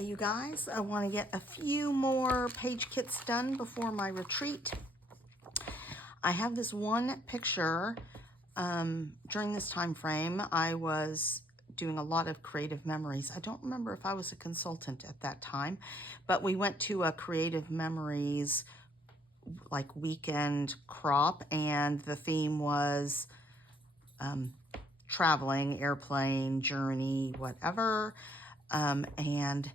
Hi, you guys. I want to get a few more page kits done before my retreat. I have this one picture. During this time frame, I was doing a lot of creative memories. I don't remember if I was a consultant at that time, but we went to a creative memories like weekend crop, and the theme was traveling, airplane, journey, whatever. And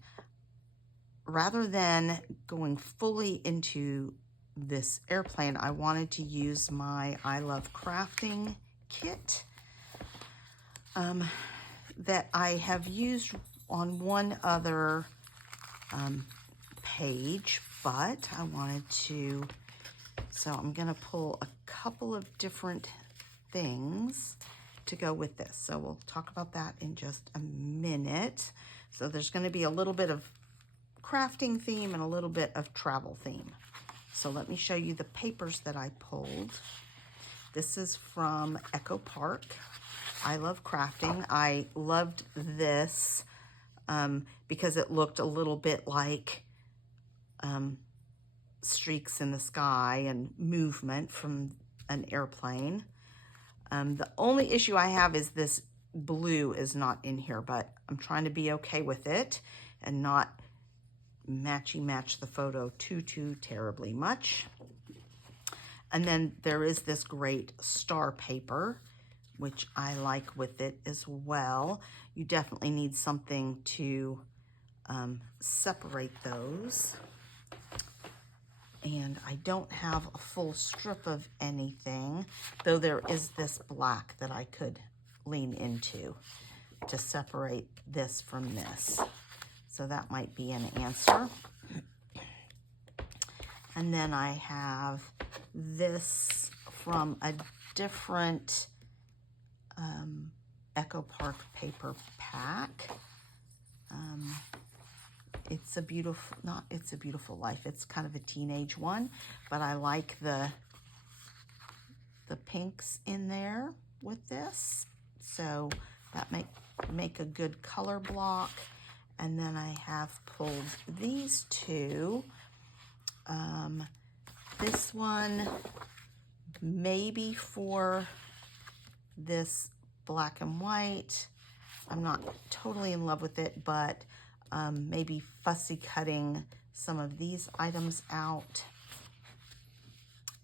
rather than going fully into this airplane, I wanted to use my I Love Crafting kit that I have used on one other page, but I wanted to, so I'm going to pull a couple of different things to go with this. So we'll talk about that in just a minute. So there's going to be a little bit of crafting theme and a little bit of travel theme. So let me show you the papers that I pulled. This is from Echo Park. I Love Crafting. I loved this because it looked a little bit like streaks in the sky and movement from an airplane. The only issue I have is this blue is not in here, but I'm trying to be okay with it and not match the photo too terribly much. And then there is this great star paper, which I like with it as well. You definitely need something to separate those. And I don't have a full strip of anything, though there is this black that I could lean into to separate this from this. So that might be an answer. And then I have this from a different Echo Park paper pack. It's a beautiful, It's a Beautiful Life. It's kind of a teenage one, but I like the pinks in there with this. So that make a good color block. And then I have pulled these two. This one maybe for this black and white. I'm not totally in love with it, but maybe fussy cutting some of these items out.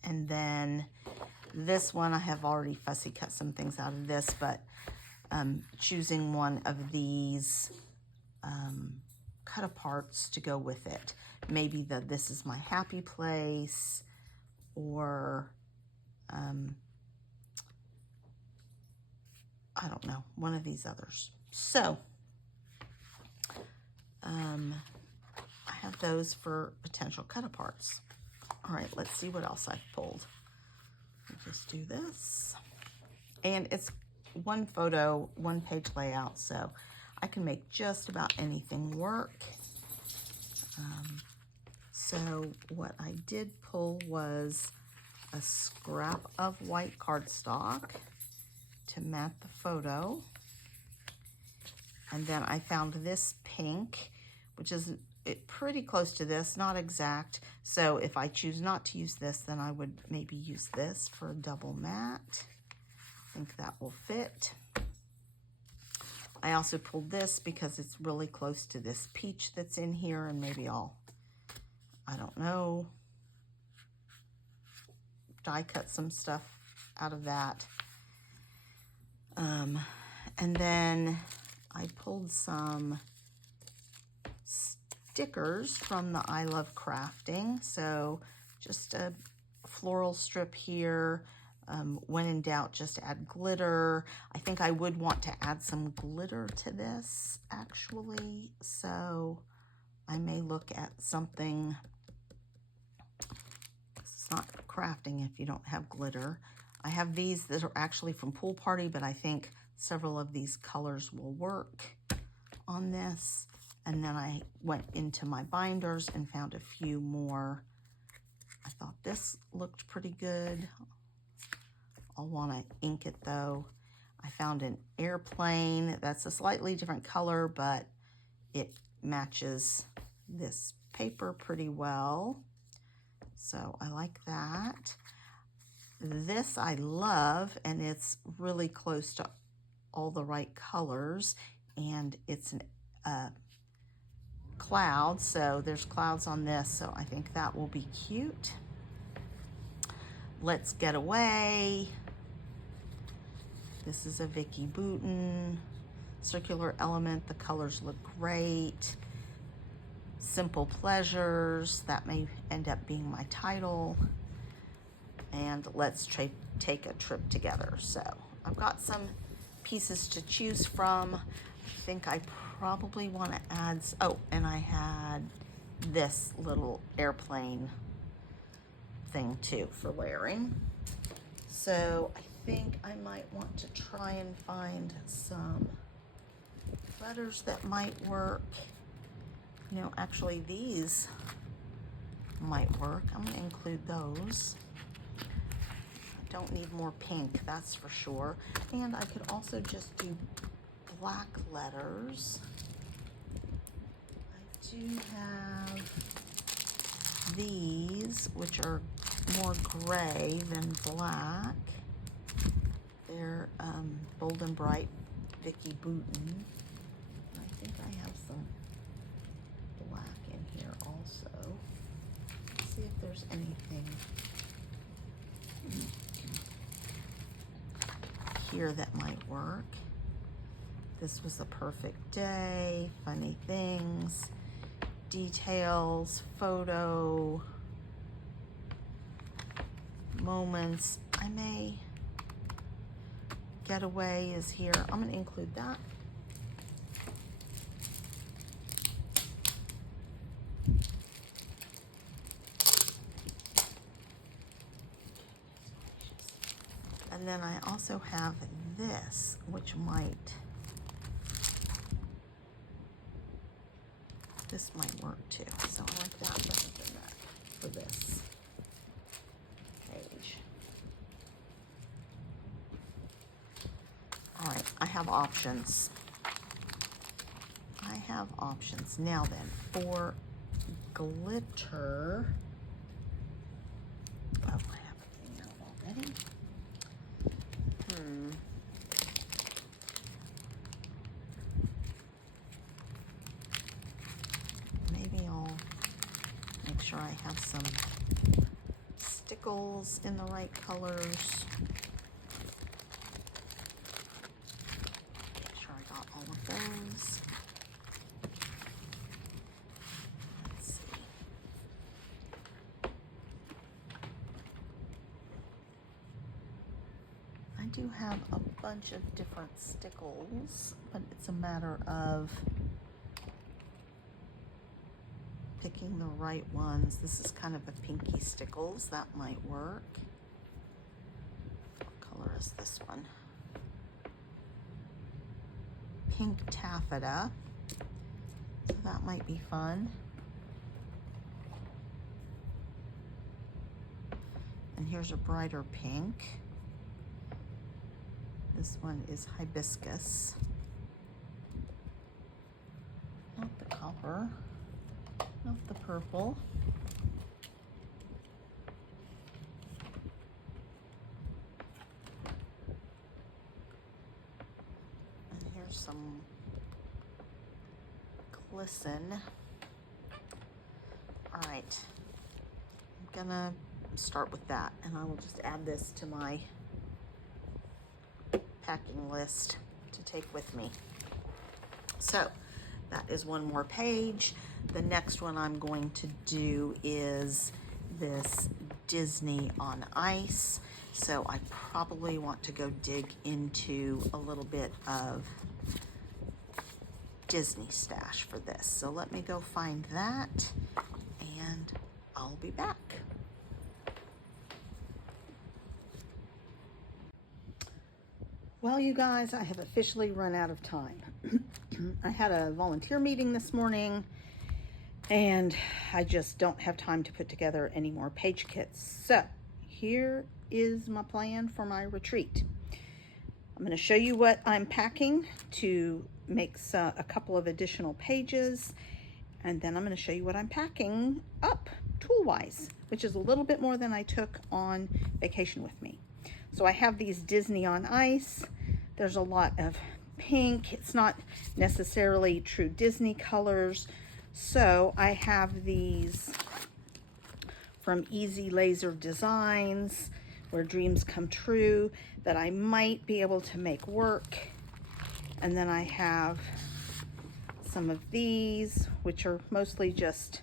And then this one, I have already fussy cut some things out of this, but choosing one of these cut aparts to go with it. Maybe This Is My Happy Place, or I don't know, one of these others. So I have those for potential cut aparts. All right, let's see what else I've pulled. I'll just do this. And it's one photo, one page layout, so I can make just about anything work. So what I did pull was a scrap of white cardstock to mat the photo. And then I found this pink, which is pretty close to this, not exact. So if I choose not to use this, then I would maybe use this for a double mat. I think that will fit. I also pulled this because it's really close to this peach that's in here, and maybe I don't know, die cut some stuff out of that. And then I pulled some stickers from the I Love Crafting. So just a floral strip here. When in doubt, just add glitter. I think I would want to add some glitter to this, actually. So I may look at something. It's not crafting if you don't have glitter. I have these that are actually from Pool Party, but I think several of these colors will work on this. And then I went into my binders and found a few more. I thought this looked pretty good. I'll want to ink it though. I found an airplane that's a slightly different color, but it matches this paper pretty well. So I like that. This I love, and it's really close to all the right colors, and it's an cloud, so there's clouds on this, so I think that will be cute. Let's Get Away. This is a Vicki Boutin circular element. The colors look great. Simple Pleasures, that may end up being my title. And Let's Take a Trip Together. So I've got some pieces to choose from. I think I probably want to add, oh, and I had this little airplane thing too for layering. So I think I might want to try and find some letters that might work. You know, actually these might work. I'm going to include those. I don't need more pink, that's for sure. And I could also just do black letters. I do have these, which are more gray than black. They're Bold and Bright Vicki Boutin. I think I have some black in here also. Let's see if there's anything here that might work. This Was a Perfect Day, Funny Things, Details, Photo, Moments. I may Get Away is here. I'm going to include that. And then I also have this, which this might work too. So I like that better than that for this page. All right, I have options. Now then, for glitter, oh, I have a thing out already. Maybe I'll make sure I have some stickles in the right colors. Make sure I got all of those. Let's see. I do have a bunch of different stickles, but it's a matter of picking the right ones. This is kind of a pinky stickles. That might work. What color is this one? Pink taffeta. So that might be fun. And here's a brighter pink. This one is hibiscus. Not the copper. Not the purple. And here's some glisten. All right, I'm gonna start with that, and I will just add this to my packing list to take with me. So that is one more page. The next one I'm going to do is this Disney on Ice. So I probably want to go dig into a little bit of Disney stash for this. So let me go find that and I'll be back. Well, you guys, I have officially run out of time. I had a volunteer meeting this morning and I just don't have time to put together any more page kits. So here is my plan for my retreat. I'm going to show you what I'm packing to make a couple of additional pages, and then I'm going to show you what I'm packing up tool-wise, which is a little bit more than I took on vacation with me. So I have these Disney on Ice. There's a lot of pink. It's not necessarily true Disney colors. So I have these from Easy Laser Designs, Where Dreams Come True, that I might be able to make work. And then I have some of these, which are mostly just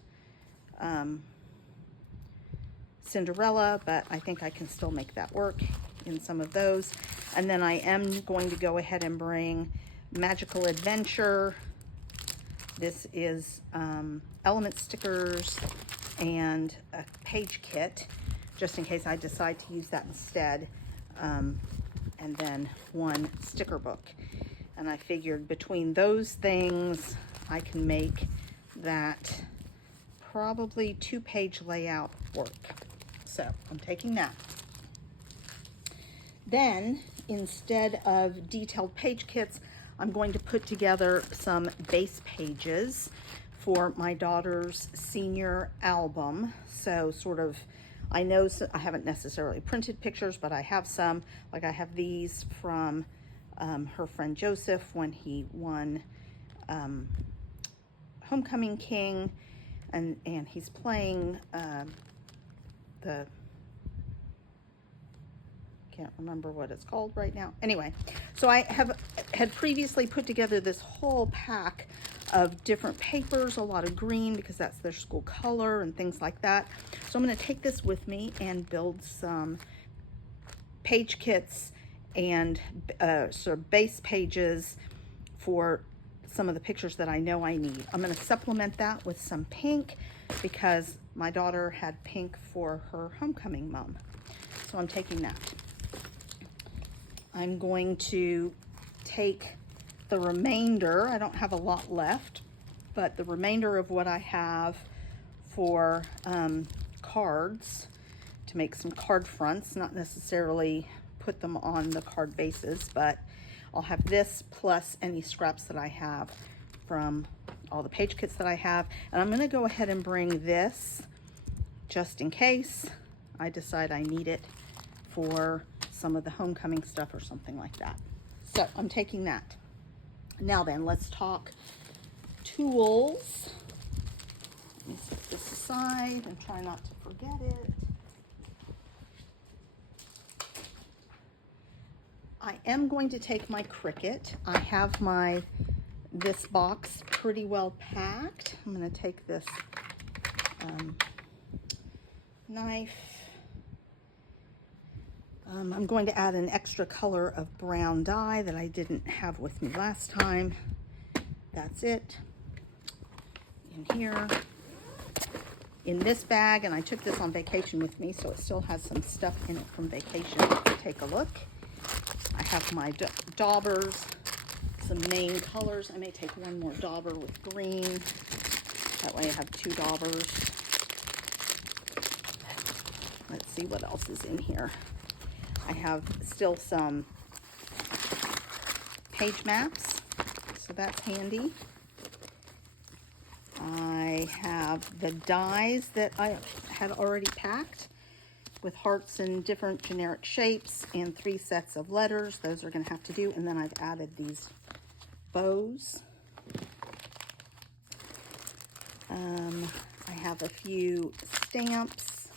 Cinderella, but I think I can still make that work in some of those. And then I am going to go ahead and bring Magical Adventure. This is element stickers and a page kit, just in case I decide to use that instead. And then one sticker book. And I figured between those things, I can make that probably 2-page layout work. So I'm taking that. Then, instead of detailed page kits, I'm going to put together some base pages for my daughter's senior album. So sort of, I know I haven't necessarily printed pictures, but I have some. Like I have these from her friend Joseph when he won Homecoming King, and he's playing the, can't remember what it's called right now. Anyway, so I had previously put together this whole pack of different papers, a lot of green because that's their school color and things like that. So I'm going to take this with me and build some page kits and sort of base pages for some of the pictures that I know I need. I'm going to supplement that with some pink because my daughter had pink for her homecoming mom. So I'm taking that. I'm going to take the remainder, I don't have a lot left, but the remainder of what I have for cards to make some card fronts, not necessarily put them on the card bases, but I'll have this plus any scraps that I have from all the page kits that I have. And I'm going to go ahead and bring this just in case I decide I need it for some of the homecoming stuff or something like that. So I'm taking that. Now then, let's talk tools. Let me set this aside and try not to forget it. I am going to take my Cricut. I have this box pretty well packed. I'm going to take this knife. I'm going to add an extra color of brown dye that I didn't have with me last time. That's it. In here. In this bag, and I took this on vacation with me, so it still has some stuff in it from vacation. Take a look. I have my daubers, some main colors. I may take one more dauber with green. That way I have 2 daubers. Let's see what else is in here. I have still some page maps, so that's handy. I have the dies that I had already packed with hearts in different generic shapes and 3 sets of letters. Those are going to have to do. And then I've added these bows. I have a few stamps.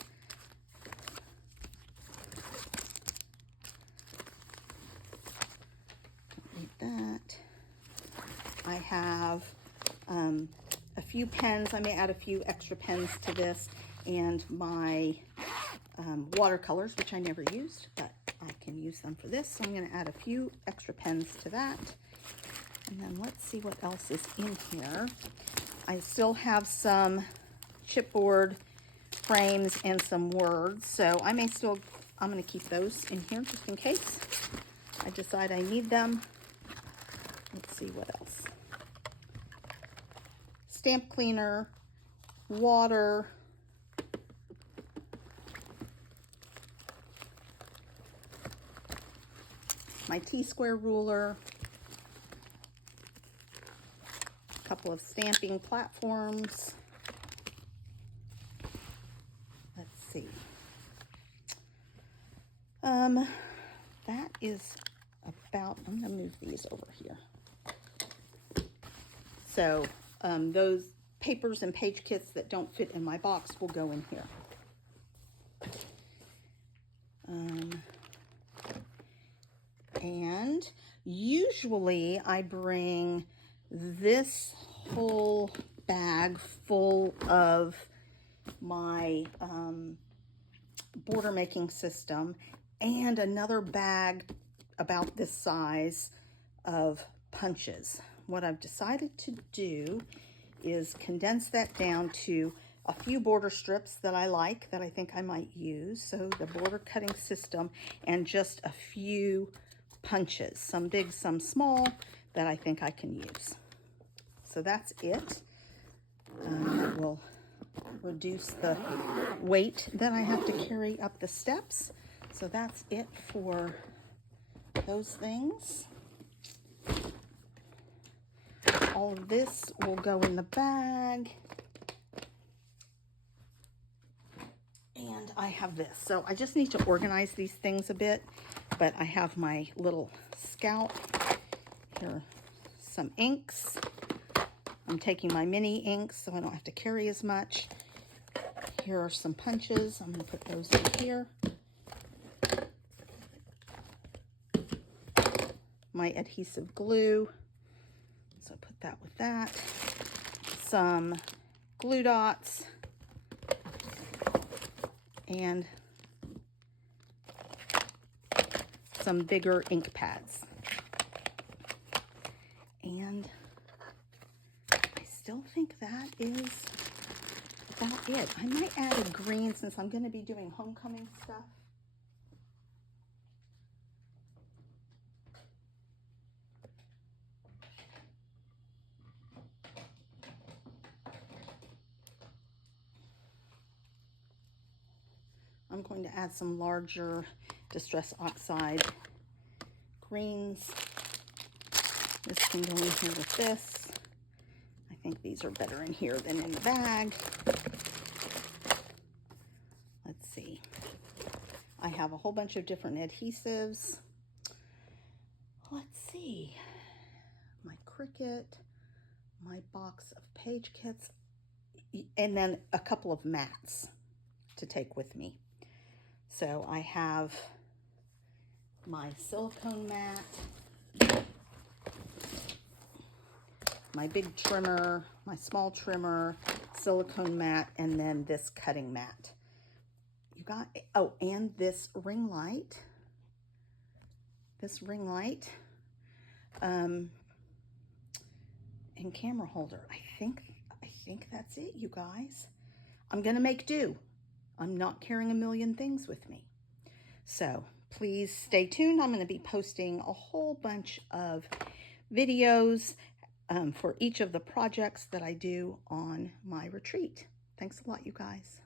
Don't need that. I have a few pens. I may add a few extra pens to this, and my watercolors, which I never used, but I can use them for this. So I'm going to add a few extra pens to that. And then let's see what else is in here. I still have some chipboard frames and some words, so I'm going to keep those in here just in case I decide I need them. Let's see what else. Stamp cleaner, water, my T-square ruler, couple of stamping platforms. Let's see. That is about, I'm going to move these over here. So those papers and page kits that don't fit in my box will go in here. And usually I bring this whole bag full of my border making system and another bag about this size of punches. What I've decided to do is condense that down to a few border strips that I like, that I think I might use. So the border cutting system and just a few punches, some big, some small, that I think I can use. So that's it. That will reduce the weight that I have to carry up the steps. So that's it for those things. All of this will go in the bag. And I have this. So I just need to organize these things a bit, but I have my little Scout. Here are some inks. I'm taking my mini inks so I don't have to carry as much. Here are some punches. I'm going to put those in here. My adhesive glue. So put that with that. Some glue dots. And some bigger ink pads. And I still think that is about it. I might add a green since I'm going to be doing homecoming stuff. I'm going to add some larger Distress Oxide greens. This can go in here with this. I think these are better in here than in the bag. Let's see. I have a whole bunch of different adhesives. Let's see. My Cricut, my box of page kits, and then a couple of mats to take with me. So I have my silicone mat, my big trimmer, my small trimmer, silicone mat, and then this cutting mat. You got, oh, and this ring light. And camera holder. I think that's it, you guys. I'm gonna make do. I'm not carrying a million things with me. So please stay tuned. I'm going to be posting a whole bunch of videos for each of the projects that I do on my retreat. Thanks a lot, you guys.